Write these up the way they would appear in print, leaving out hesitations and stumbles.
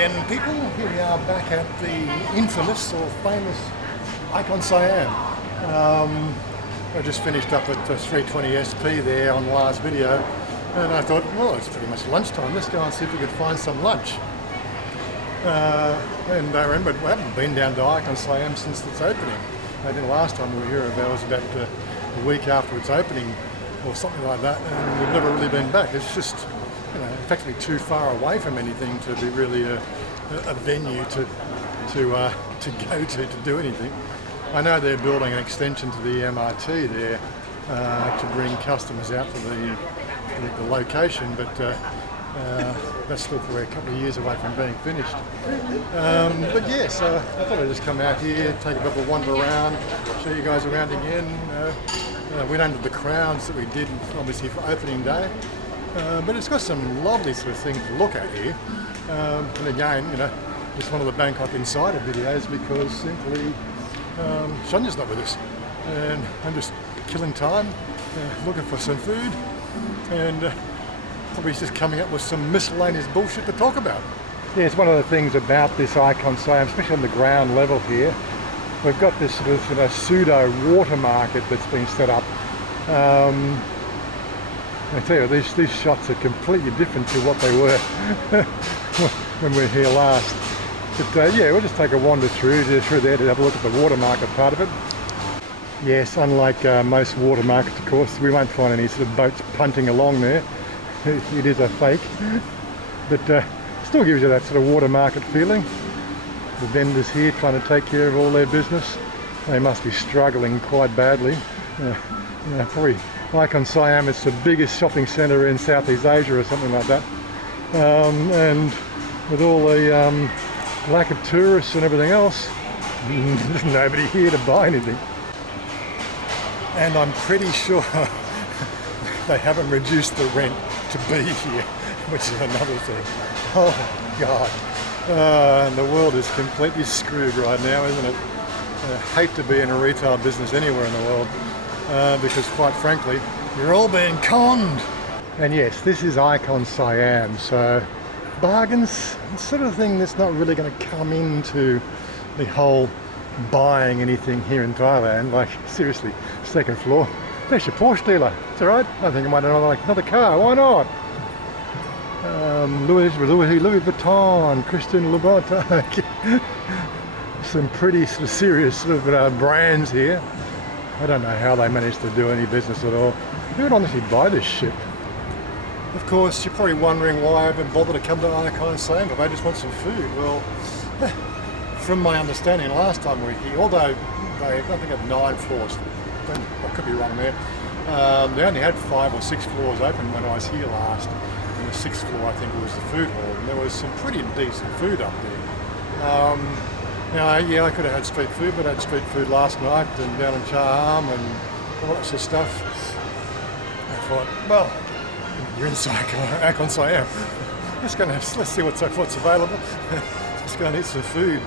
again, people. Here we are back at the infamous or famous Iconsiam. I just finished up at the 320 SP there on the last video, and I thought, well, it's pretty much lunchtime. Let's go and see if we could find some lunch. And I remembered we haven't been down to Iconsiam since its opening. I think the last time we were here about was about a week after its opening or something like that, and we've never really been back. It's just, effectively too far away from anything to be really a venue to go to do anything. I know they're building an extension to the MRT there to bring customers out to the location, but that's still for a couple of years away from being finished. But yes, I thought I'd just come out here, take a bit of a wander around, show you guys around again. Went under the crowds that we did, obviously, for opening day. But it's got some lovely sort of things to look at here. And again, it's one of the Bangkok Insider videos because simply Chanya's not with us. And I'm just killing time, looking for some food, and probably just coming up with some miscellaneous bullshit to talk about. Yeah, it's one of the things about this Iconsiam, especially on the ground level here. We've got this sort of pseudo water market that's been set up. I tell you, these shots are completely different to what they were when we were here last. But yeah, we'll just take a wander through there to have a look at the water market part of it. Yes, unlike most water markets, of course, we won't find any sort of boats punting along there. It is a fake, but still gives you that sort of water market feeling. The vendors here trying to take care of all their business. They must be struggling quite badly. Probably Iconsiam, it's the biggest shopping centre in Southeast Asia or something like that. And with all the lack of tourists and everything else, there's nobody here to buy anything. And I'm pretty sure they haven't reduced the rent to be here, which is another thing. Oh God. The world is completely screwed right now, isn't it? I hate to be in a retail business anywhere in the world because, quite frankly, you're all being conned. And yes, this is Iconsiam, so bargains, the sort of thing that's not really going to come into the whole buying anything here in Thailand. Like, seriously, second floor, there's your Porsche dealer. It's alright, I think I might have another car, why not? Louis Vuitton, Christian Louboutin. Some pretty sort of serious sort of brands here. I don't know how they managed to do any business at all. Who would honestly buy this shit? Of course, you're probably wondering why I haven't bothered to come to Iconsiam if I just want some food. Well, from my understanding last time we were here, although they I think have 9 floors, I could be wrong there, they only had 5 or 6 floors open when I was here last. And the 6th floor, I think, was the food hall, and there was some pretty decent food up there. Now, yeah, I could have had street food, but I had street food last night and down in Chanya and all that sort of stuff. I thought, well, you're inside Iconsiam. Let's see what's available. Let's go and eat some food.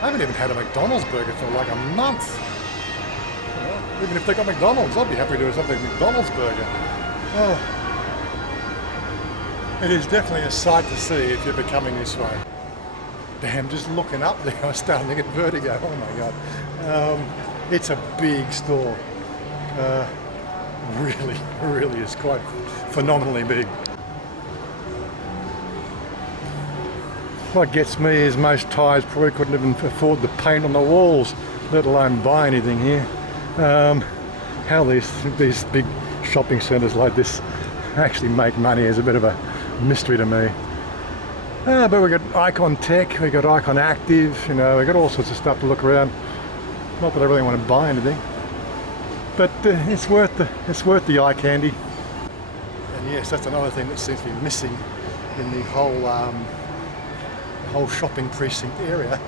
I haven't even had a McDonald's burger for like a month. Even if they got McDonald's, I'd be happy to have something McDonald's burger. Oh. It is definitely a sight to see if you're coming this way. Damn, just looking up there, I'm starting to get vertigo. Oh my God. It's a big store. Really is quite phenomenally big. What gets me is most Thais probably couldn't even afford the paint on the walls, let alone buy anything here. How these big shopping centres like this actually make money is a bit of a mystery to me. But we got Icon Tech, we got Icon Active, we got all sorts of stuff to look around. Not that I really want to buy anything, but it's worth the eye candy. And yes, that's another thing that seems to be missing in the whole shopping precinct area.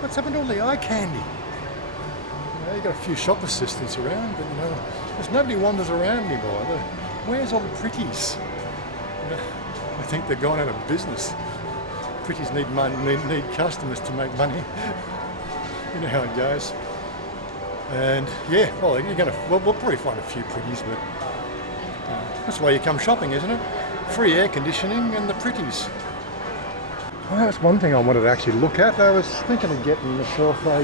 What's happened to all the eye candy? You got a few shop assistants around, but there's nobody wanders around anymore. Where's all the pretties? I think they're going out of business. Pretties need money, need customers to make money. You know how it goes. And yeah, well, we'll probably find a few pretties, but that's why you come shopping, isn't it? Free air conditioning and the pretties. Well, that was one thing I wanted to actually look at. I was thinking of getting myself a,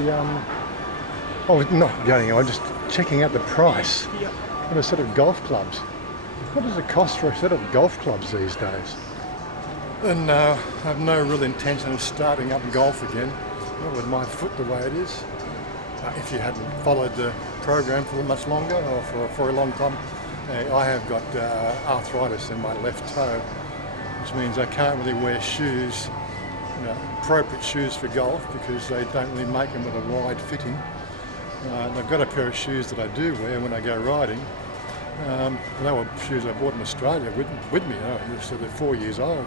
oh, not getting, I was just checking out the price of a set of golf clubs. What does it cost for a set of golf clubs these days? And I have no real intention of starting up golf again, not with my foot the way it is. If you hadn't followed the program for much longer or for a long time, I have got arthritis in my left toe, which means I can't really wear shoes, appropriate shoes for golf, because they don't really make them with a wide fitting. And I've got a pair of shoes that I do wear when I go riding. They were shoes I bought in Australia with me, so they're 4 years old,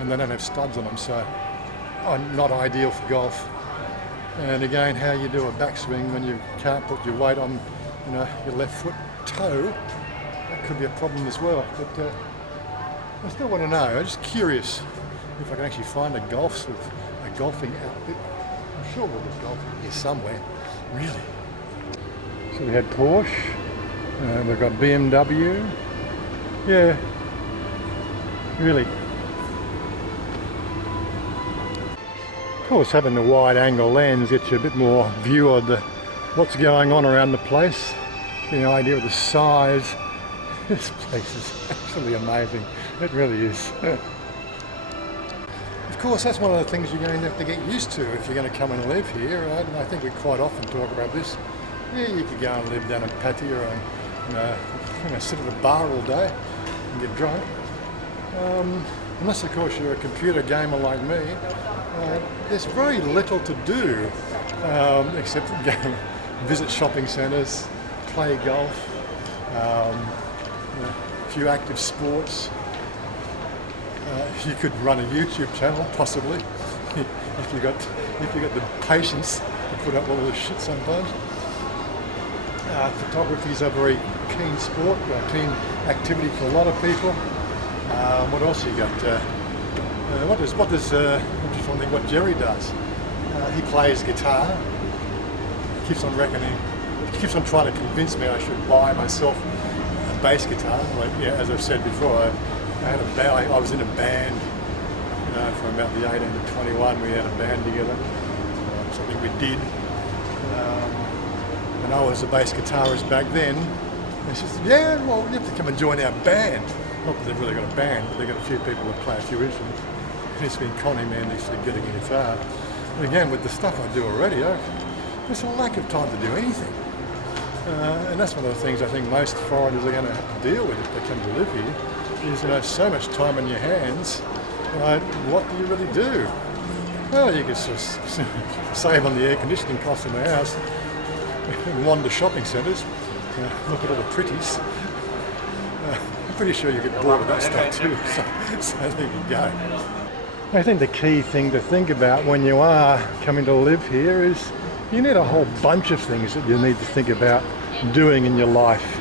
and they don't have studs on them, so not ideal for golf. And again, how you do a backswing when you can't put your weight on, your left foot toe, that could be a problem as well. But I still want to know. I'm just curious if I can actually find a golfing outfit. I'm sure we'll get golfing here somewhere. Really. So we had Porsche. We've got BMW. Yeah. Really. Of course, having the wide-angle lens gets you a bit more view of what's going on around the place. Get an idea of the size. This place is absolutely amazing. It really is. Of course, that's one of the things you're going to have to get used to if you're going to come and live here, right? And I think we quite often talk about this. Yeah, you could go and live down in Pattaya and sit at a bar all day and get drunk. Unless, of course, you're a computer gamer like me, there's very little to do except go visit shopping centres, play golf, a few active sports. You could run a YouTube channel, possibly, if you got the patience to put up all this shit sometimes. Photography is a very keen sport, a keen activity for a lot of people. What else you got? What Jerry does? He plays guitar. Keeps on trying to convince me I should buy myself a bass guitar. Like, as I've said before, I was in a band, from about the 18 to 21. We had a band together. Something we did. And I was a bass guitarist back then. And she said, "Yeah, well, you have to come and join our band." Not that they've really got a band, but they've got a few people that play a few instruments. And it's been conning me into getting a guitar. And again, with the stuff I do already, there's a lack of time to do anything. And that's one of the things I think most foreigners are going to have to deal with if they come to live here, is so much time on your hands. What do you really do? Well, you can just save on the air conditioning costs in the house, and wander shopping centres, look at all the pretties. I'm pretty sure you get bored of that stuff too, so there you go. I think the key thing to think about when you are coming to live here is you need a whole bunch of things that you need to think about doing in your life.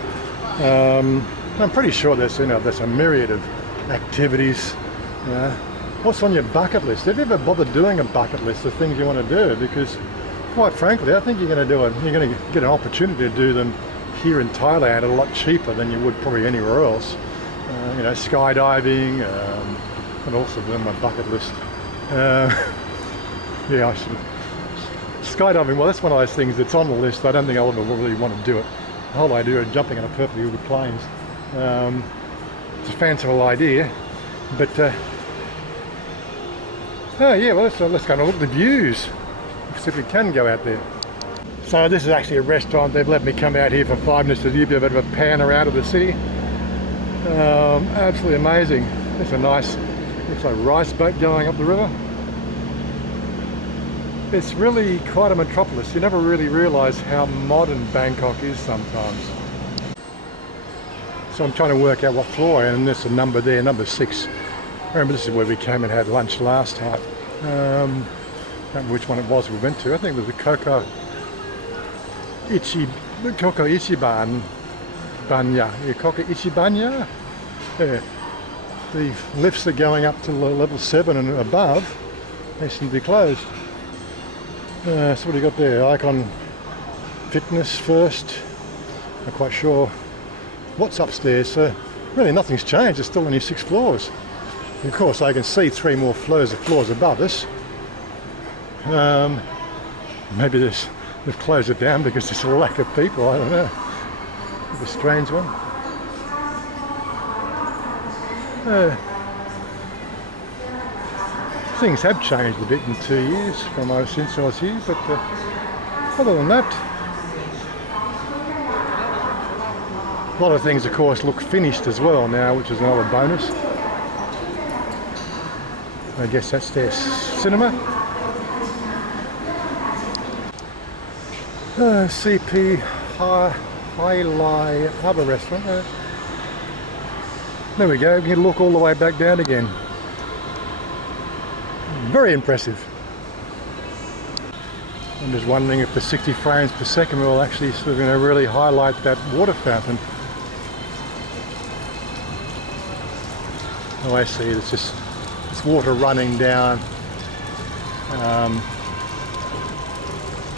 I'm pretty sure there's a myriad of activities. What's on your bucket list? Have you ever bothered doing a bucket list of things you want to do? Because quite frankly, I think you're going to get an opportunity to do them here in Thailand a lot cheaper than you would probably anywhere else. Skydiving, and also on my bucket list. I should. Skydiving, well, that's one of those things that's on the list. I don't think I'll ever really want to do it. The whole idea of jumping on a perfectly good planes. It's a fanciful idea, but let's go and look at the views. See if we can go out there. So this is actually a restaurant. They've let me come out here for 5 minutes to give you a bit of a pan around of the city. Absolutely amazing. It's a nice, looks like rice boat going up the river. It's really quite a metropolis. You never really realise how modern Bangkok is sometimes. So I'm trying to work out what floor, and there's a number there, number 6. I remember this is where we came and had lunch last time. I don't remember which one it was we went to. I think it was the Koko Ichiban Banya. Koko Ichibanya? Yeah. The lifts are going up to level 7 and above. They seem to be closed. So what do you got there? Icon Fitness first. Not quite sure what's upstairs. So really nothing's changed. There's still only 6 floors. Of course, I can see 3 more floors above us. Maybe they've closed it down because there's a lack of people. I don't know. It's a strange one. Things have changed a bit in 2 years since I was here, but other than that, a lot of things, of course, look finished as well now, which is another bonus. I guess that's their cinema. CP Highlight Harbour Restaurant. There we go, we can look all the way back down again. Very impressive. I'm just wondering if the 60 frames per second will actually sort of, really highlight that water fountain. Oh, I see, it's just water running down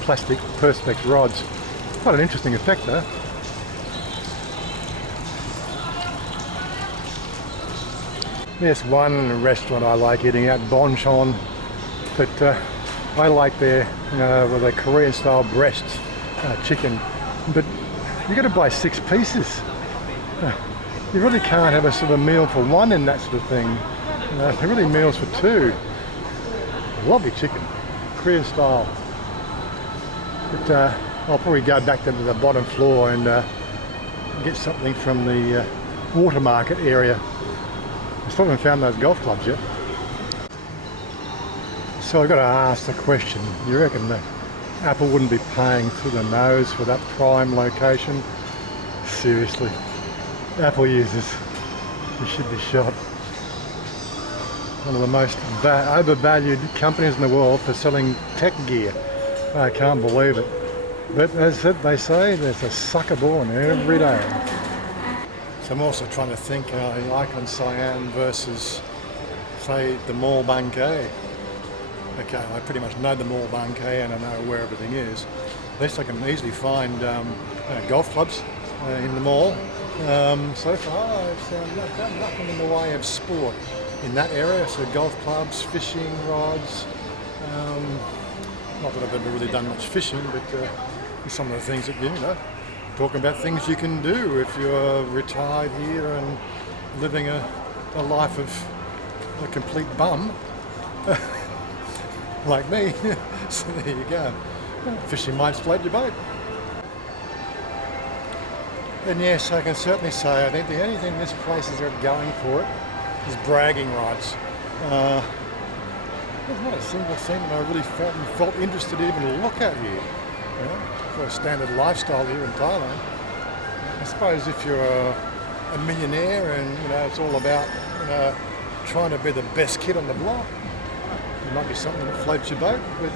plastic perspex rods. Quite an interesting effect though. There's one restaurant I like eating at, Bonchon, but I like their, with their Korean style breast chicken, but you got to buy 6 pieces. You really can't have a sort of meal for one in that sort of thing. They're really meals for 2. Lovely chicken, Korean style. But I'll probably go back down to the bottom floor and get something from the water market area. I still haven't found those golf clubs yet. So I've got to ask the question, you reckon that Apple wouldn't be paying through the nose for that prime location? Seriously, Apple users, you should be shot. One of the most overvalued companies in the world for selling tech gear. I can't believe it. But as they say, there's a sucker born every day. So I'm also trying to think Iconsiam versus, say, the Mall Bangkok. Okay, I pretty much know the Mall Bangkok and I know where everything is. At least I can easily find golf clubs in the mall. So far, I've found nothing in the way of sport in that area. So golf clubs, fishing rods. Not that I've ever really done much fishing, but some of the things that, talking about things you can do if you're retired here and living a life of a complete bum, like me. So there you go. Fishing might float your boat. And yes, I can certainly say I think the only thing this place has got going for it is bragging rights. There's not a single thing that I really felt interested to even look at here. For a standard lifestyle here in Thailand. I suppose if you're a millionaire and it's all about trying to be the best kid on the block, it might be something that floats your boat. But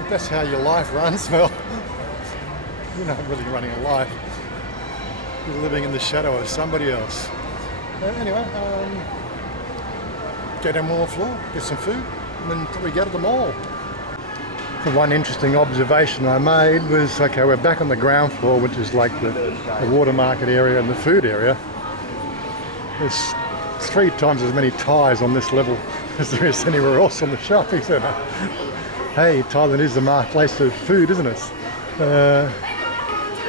if that's how your life runs, well, you're not really running a life. You're living in the shadow of somebody else. Anyway, go down more floor, get some food, and then probably go to the mall. The one interesting observation I made was, okay, we're back on the ground floor, which is like the water market area and the food area. There's 3 times as many Thais on this level as there is anywhere else on the shopping centre. Hey, Thailand is the place for food, isn't it?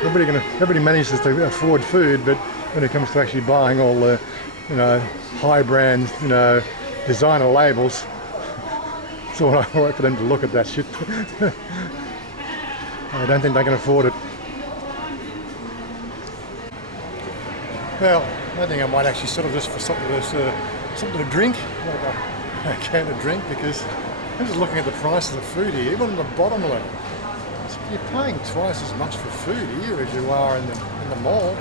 Everybody manages to afford food, but when it comes to actually buying all the, high brands, designer labels, so I wait for them to look at that shit. I don't think they can afford it. Well, I think I might actually settle just for something to drink, like a can of drink, because I'm just looking at the prices of food here, even on the bottom level. You're paying twice as much for food here as you are in the mall.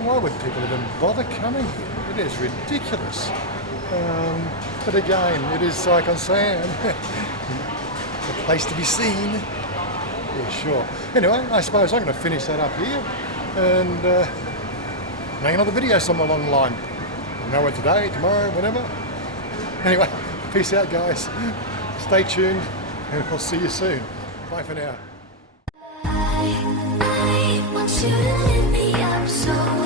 Why would people even bother coming here? It is ridiculous. But again, it is Iconsiam, the place to be seen. Yeah, sure. Anyway, I suppose I'm going to finish that up here and make another video somewhere along the line. I know what today, tomorrow, whenever. Anyway, peace out, guys. Stay tuned, and we'll see you soon. Bye for now. I want you to lift me up so